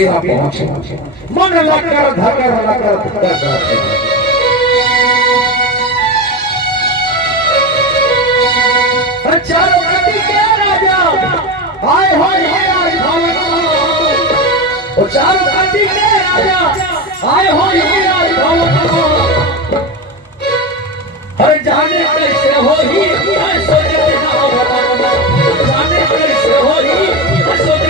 सवेरा पहुंचे, मन लगकर धकर चारों गति के राजा आए आए भवन, चारों गति के राजा आए भवन। हर जाने कैसे हो ही सोचे जाने कैसे हो ही सोचे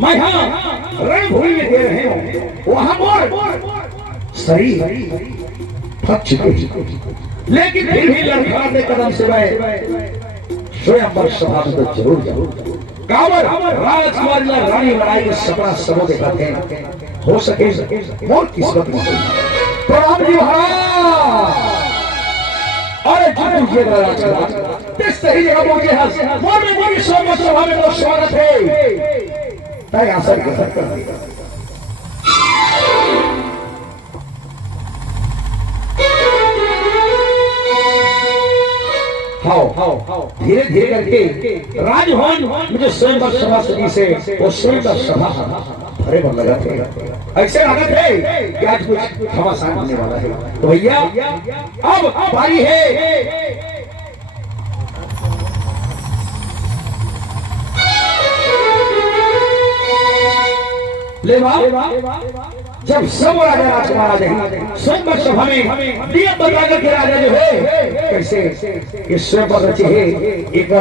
मैं रणभूमि में दे रहे हो, वहां मोर शरीर थक चुके, लेकिन फिर भी लड़खड़ाते कदम से मैं स्वयं सभा में तो जरूर जाऊं। कांवर राजकुमारी रानी बनाई के सपना सबों दिखाते हैं, हो सके मोर किस्मत में। प्रणाम जी महाराज। अरे जी राजकुमार इस सही जगह पहुंचे हैं, मोर में मोरी सोमवार सभा में तो स्वागत है। तय आशा कर सकता है धीरे धीरे करके राजभवन मुझे स्वयं सभा से वो स्वयं सभा भरे बन लगा थे। ऐसे लागत है कि आज कुछ घमासान होने वाला है। तो भैया अब बारी है ले जब सब राजा राजकुमार आ जाए स्वयं सभा में नियम बता करके राजा जो है कैसे इस स्वयं पर रचे है एक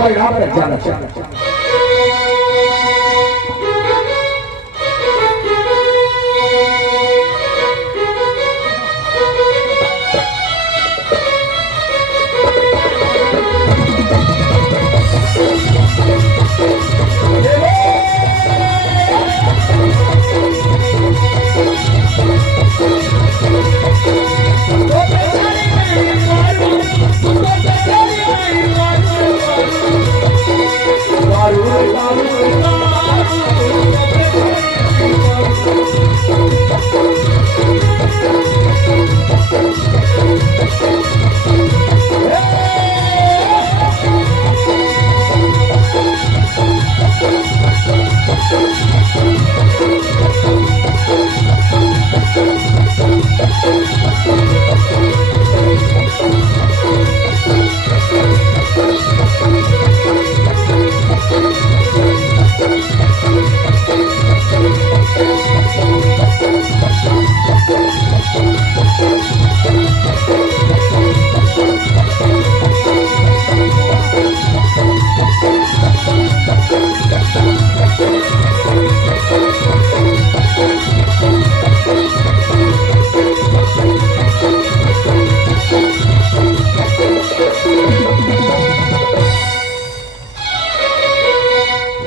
परिणाम तक जाना चाहता।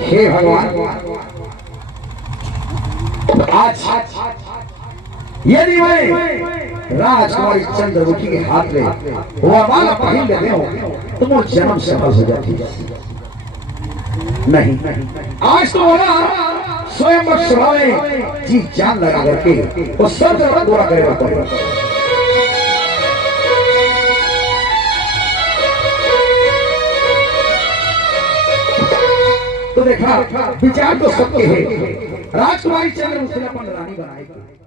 हे भगवान आज यदि मैं राजकुमारी चंद्रमुखी के हाथ में वह माला पहन लेते हो तो वो जन्म सफल हो जाती है। नहीं आज तो बोला स्वयं सभा में जी जान लगा करके वो सब जगह पूरा करेगा। तो देखा विचार तो सबके है, राजकुमारी चंद्रमुखी अपन रानी बनाएगी।